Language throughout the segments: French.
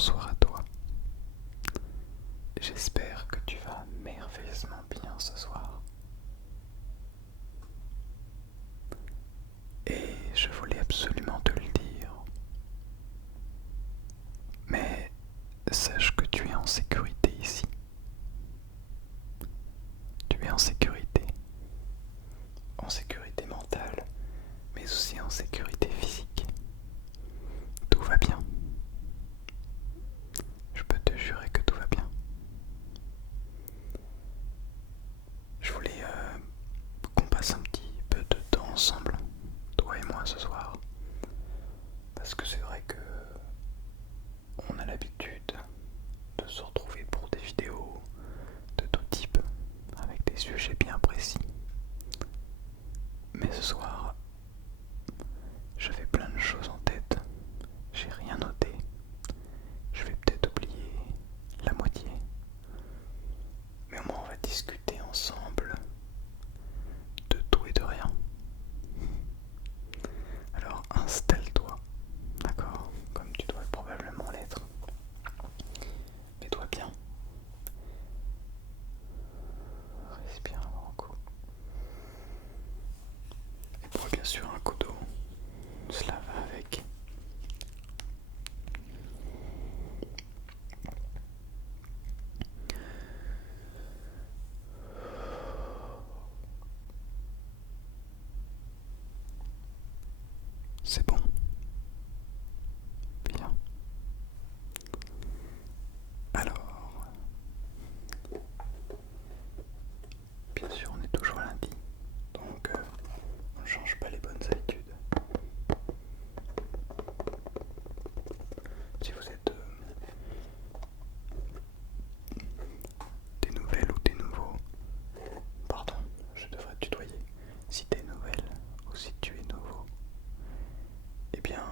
bonsoir à toi. J'espère que tu vas merveilleusement bien ce soir. Et je voulais absolument te le dire, mais sache que tu es en sécurité ici. Tu es en sécurité mentale, mais aussi en sécurité physique. Tout va bien. Je peux te jurer que tout va bien. Je voulais qu'on passe un petit peu de temps ensemble, toi et moi ce soir, parce que c'est vrai que on a l'habitude de se retrouver pour des vidéos de tout type, avec des sujets bien précis. Mais ce soir, j'avais plein de choses en tête, j'ai rien noté, je vais peut-être oublier la moitié, mais au moins on va discuter ensemble de tout et de rien. Alors installe-toi, d'accord? Comme tu dois probablement l'être. Mets-toi bien. Respire un grand coup. Et bois bien sûr un coup d'eau. Cela va avec. C'est bon. Bien. Alors, bien sûr, on est toujours lundi, donc on ne change pas les bonnes habitudes. Si vous êtes des nouvelles ou des nouveaux, pardon, je devrais te tutoyer. Si t'es nouvelle ou si tu es nouveau, eh bien,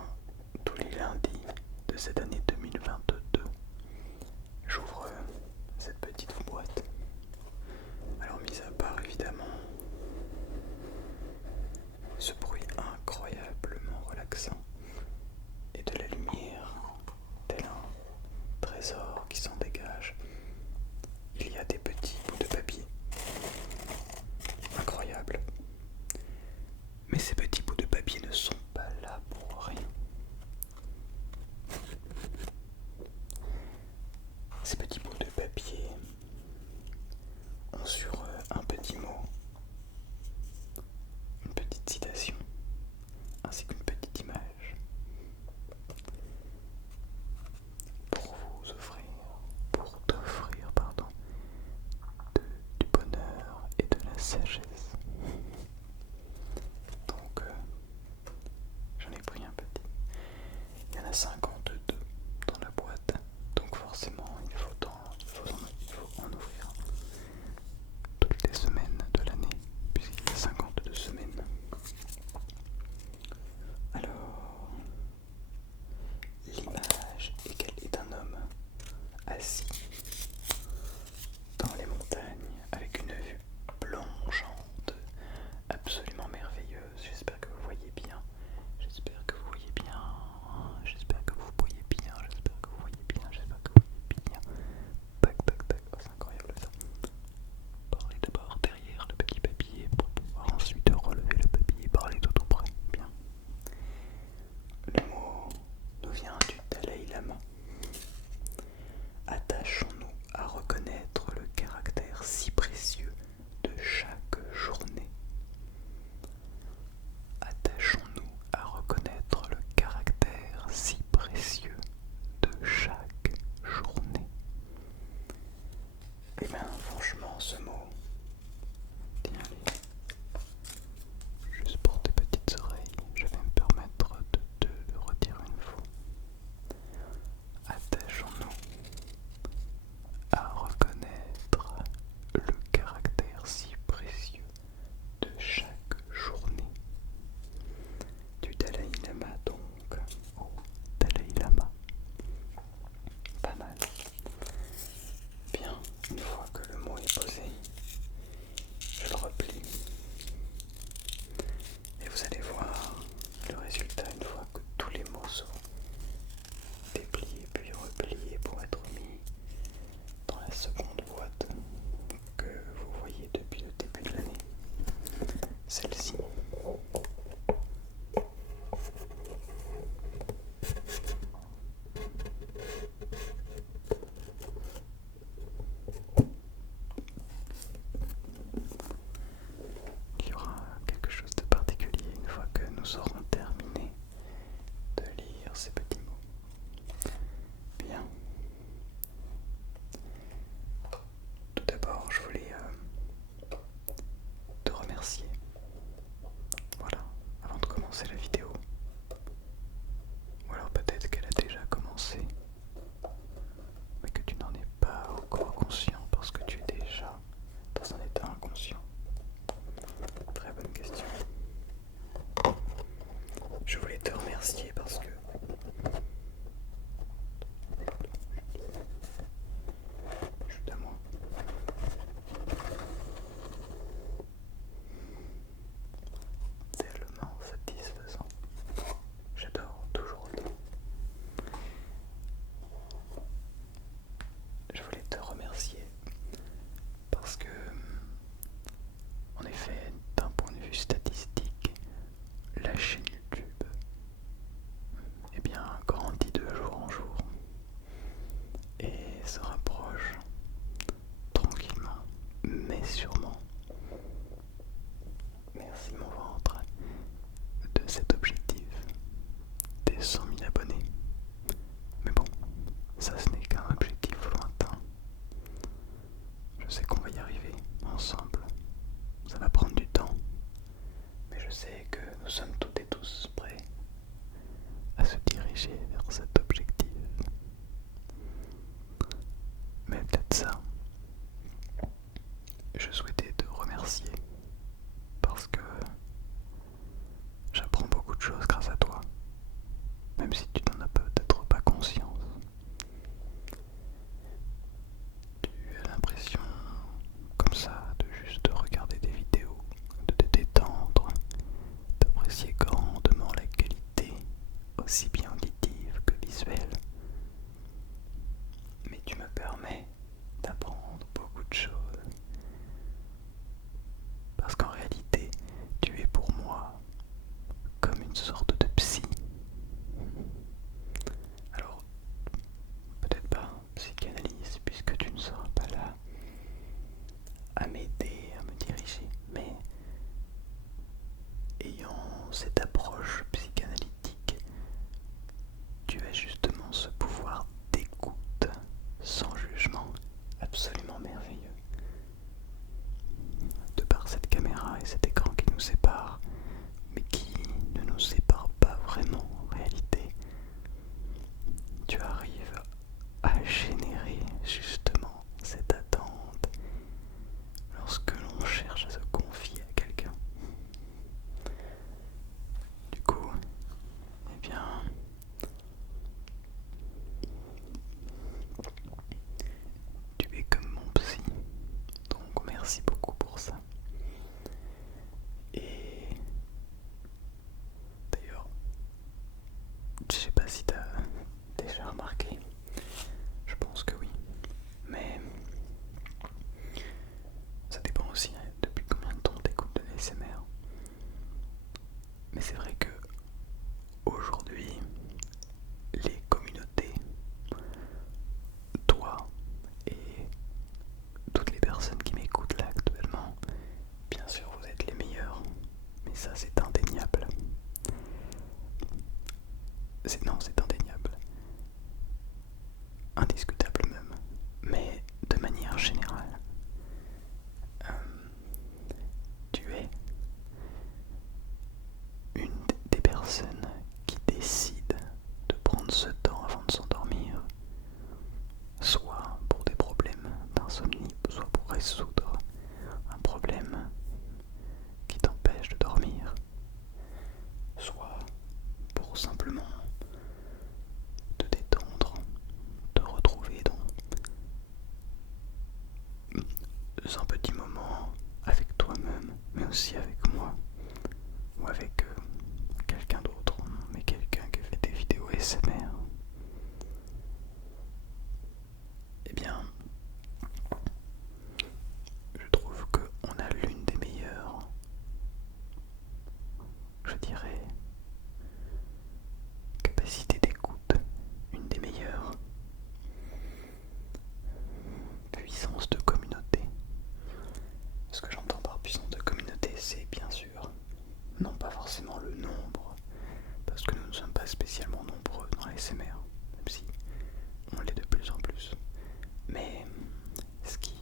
tous les lundis de cette année 2022, j'ouvre cette petite boîte. Alors, mis à part évidemment ce bruit incroyablement relaxant et de la lumière, tel un trésor qui s'en dégage, il y a des petits bouts de papier incroyables. Mais ces petits bouts de papier ne sont pas là pour rien. Ces petits bouts de papier ont sur un petit mot, une petite citation, ainsi qu'une petite image pour vous offrir, pour t'offrir, pardon, du bonheur et de la sagesse. Donc, j'en ai pris un petit. Il y en a 52 dans la boîte, donc forcément il faut en se rapproche tranquillement, mais sûrement. Merci mon ventre de cet objectif des 100 000 abonnés. Mais bon, ça ce n'est qu'un objectif lointain. Je sais qu'on va y arriver ensemble. Ça va prendre du temps, mais je sais que nous sommes toutes et tous prêts à se diriger vers cet objectif. Mais peut-être ça, je souhaitais te remercier parce que j'apprends beaucoup de choses grâce à toi, même si tu n'en as peut-être pas conscience. Tu as l'impression, comme ça, de juste regarder des vidéos, de te détendre, d'apprécier grandement la qualité, aussi bien auditive que visuelle. Mais tu me permets d'apprendre beaucoup de choses. Parce qu'en réalité, tu es pour moi comme une sorte de psy. Alors, peut-être pas psychanalyse, puisque tu ne seras pas là à m'aider, à me diriger, mais ayant cette approche psychanalytique, tu as justement ce pouvoir d'écoute sans jugement absolument merveilleux. De par cette caméra et cet écran qui nous séparent, mais qui ne nous séparent pas vraiment en réalité, tu arrives à générer justement cette attente lorsque l'on cherche à se confier à quelqu'un. Du coup, eh bien, tu es comme mon psy, donc merci beaucoup pour ça. Et d'ailleurs, je sais pas si t'as déjà remarqué, je pense que oui, mais ça dépend aussi depuis combien de temps t'écoutes de l'ASMR. Mais c'est vrai que aujourd'hui, les communautés, toi et toutes les personnes qui m'écoutent là actuellement, bien sûr vous êtes les meilleurs, mais ça c'est indéniable. C'est indéniable. Indiscutable même. Mais de manière générale, tu es une des personnes qui décide de prendre ce temps avant de s'endormir, soit pour des problèmes d'insomnie, soit pour résoudre un problème qui t'empêche de dormir, soit pour simplement te détendre, te retrouver dans un petit moment avec toi-même, mais aussi avec moi, ou avec quelqu'un d'autre, mais quelqu'un qui fait des vidéos ASMR. Eh bien, je trouve qu'on a l'une des meilleures, je dirais, capacités d'écoute, une des meilleures puissances de communauté. Ce que j'entends par puissance de communauté, c'est bien sûr non pas forcément le nombre, parce que nous ne sommes pas spécialement nombreux dans l'ASMR, même si on l'est de plus en plus, mais ce qui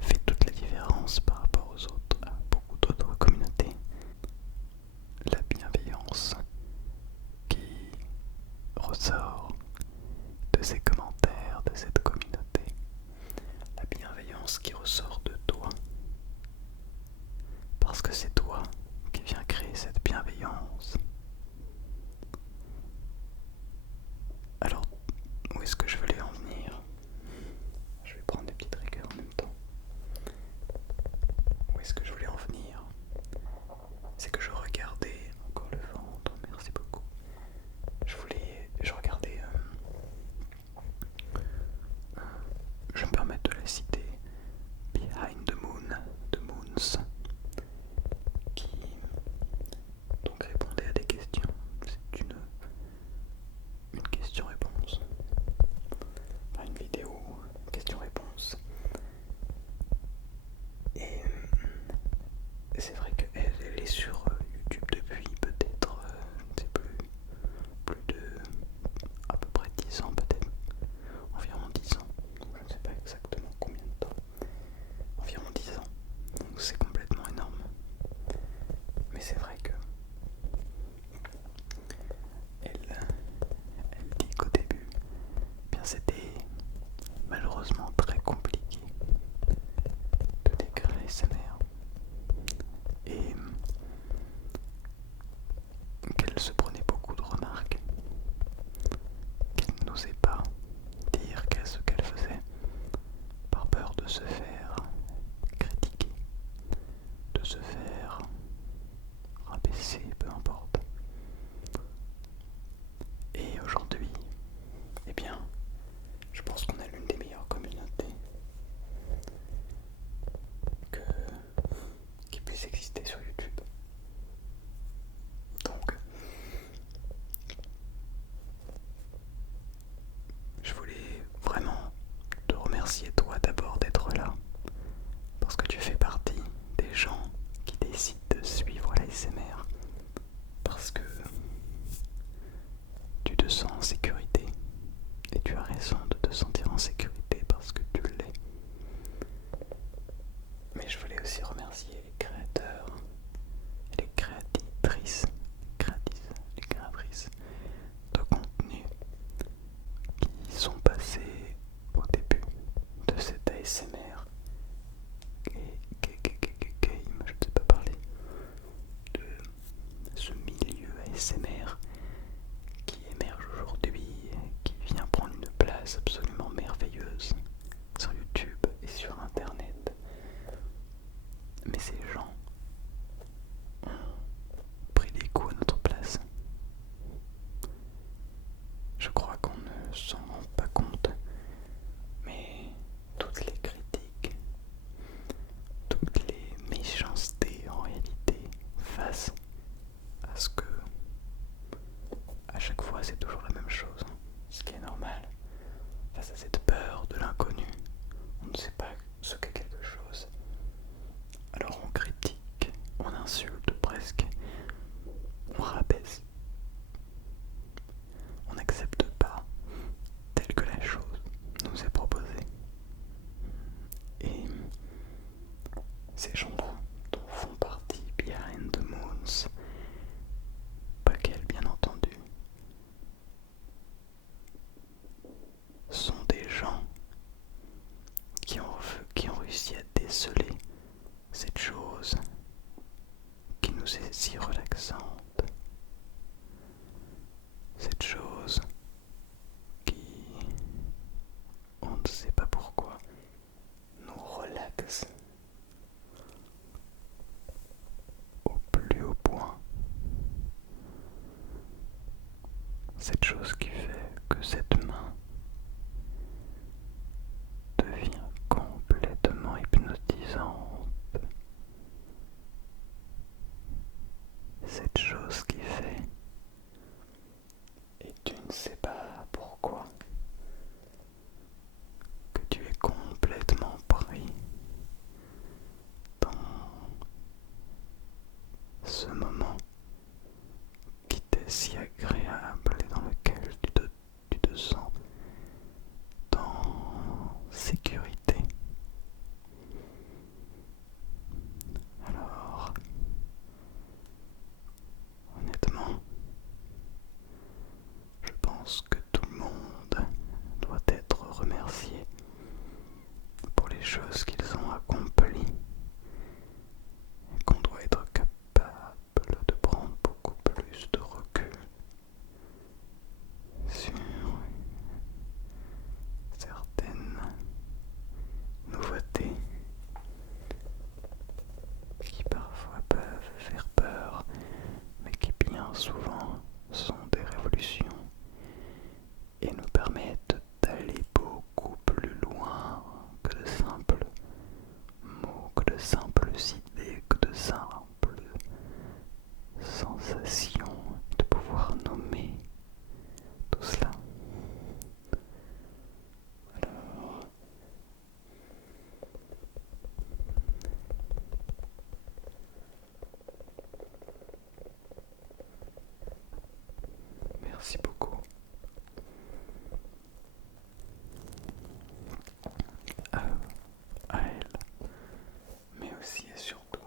fait toute la différence par rapport aux autres, à beaucoup d'autres communautés, la bienveillance qui ressort de ces commentaires, de cette communauté, la bienveillance malheureusement très compliqué de décrire l'ASMR et qu'elle se prenait beaucoup de remarques, qu'elle n'osait pas dire ce qu'elle faisait par peur de se faire critiquer, de se faire rabaisser, peu importe. Et aujourd'hui, eh bien, je pense qu'on a l'une des meilleures communautés qui puisse exister sur YouTube. Donc, je voulais vraiment te remercier toi d'abord d'être là, parce que tu fais partie des gens qui décident de suivre l'ASMR, parce que tu te sens en sécurité, et tu as raison de te sentir en sécurité parce que tu l'es. Mais je voulais aussi remercier les créateurs, les créatrices de contenu qui sont passés au début de cet ASMR game, je ne sais pas parler, de ce milieu ASMR qui émerge aujourd'hui, qui vient prendre une place absolument merveilleuse sur YouTube et sur Internet. Mais ces gens ont pris des coups à notre place. Je crois qu'on ne s'en rend pas compte, mais toutes les critiques, toutes les méchancetés en réalité face à ce que à chaque fois c'est toujours la même chose, ce qui est normal. Face à cette peur de l'inconnu, on ne sait pas ce qu'est quelque chose. Alors on critique, on insulte presque, on rabaisse. On n'accepte pas telle que la chose nous est proposée. Et ces gens-là dont font partie Behind the Moons, pas qu'elle bien entendu, sont des gens qui ont réussi à déceler cette chose qui nous est si relaxante, cette chose qui, on ne sait pas pourquoi, nous relaxe au plus haut point. Cette chose qui fait que cette main devient complètement hypnotisante. Cette chose qui fait, et tu ne sais pas pourquoi, que tu es complètement pris dans ce moment qui t'est si agréable et dans lequel tu te sens en sécurité. Alors, honnêtement, je pense que tout le monde doit être remercié pour les choses qu'ils ont accomplies et qu'on doit être capable de prendre beaucoup plus de recul sur certaines nouveautés qui parfois peuvent faire peur, mais qui bien souvent sont des révolutions et nous permettent d'aller beaucoup plus loin que de simples mots, que de simples idées, que de simples sensations, de pouvoir nommer tout cela. Alors, merci beaucoup à elle, mais aussi et surtout,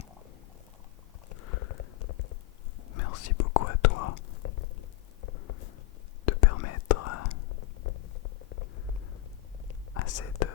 merci beaucoup à toi de permettre à cette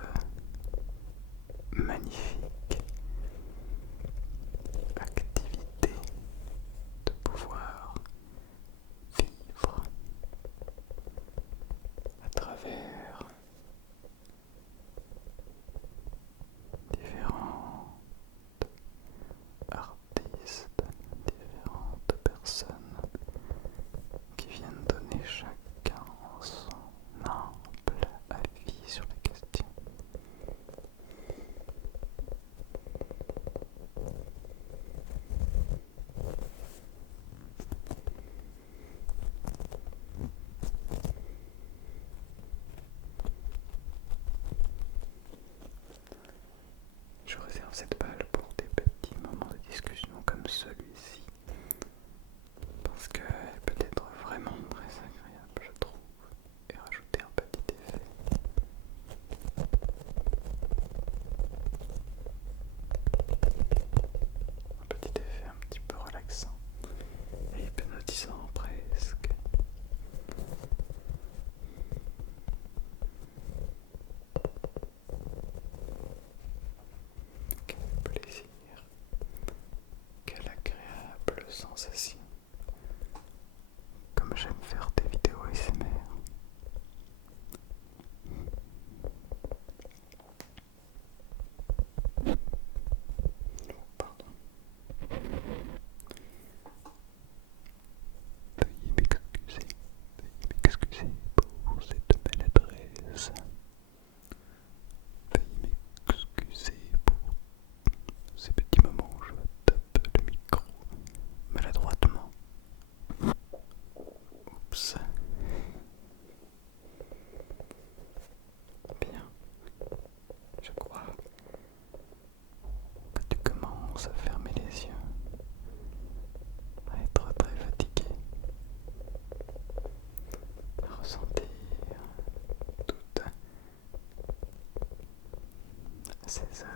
16h.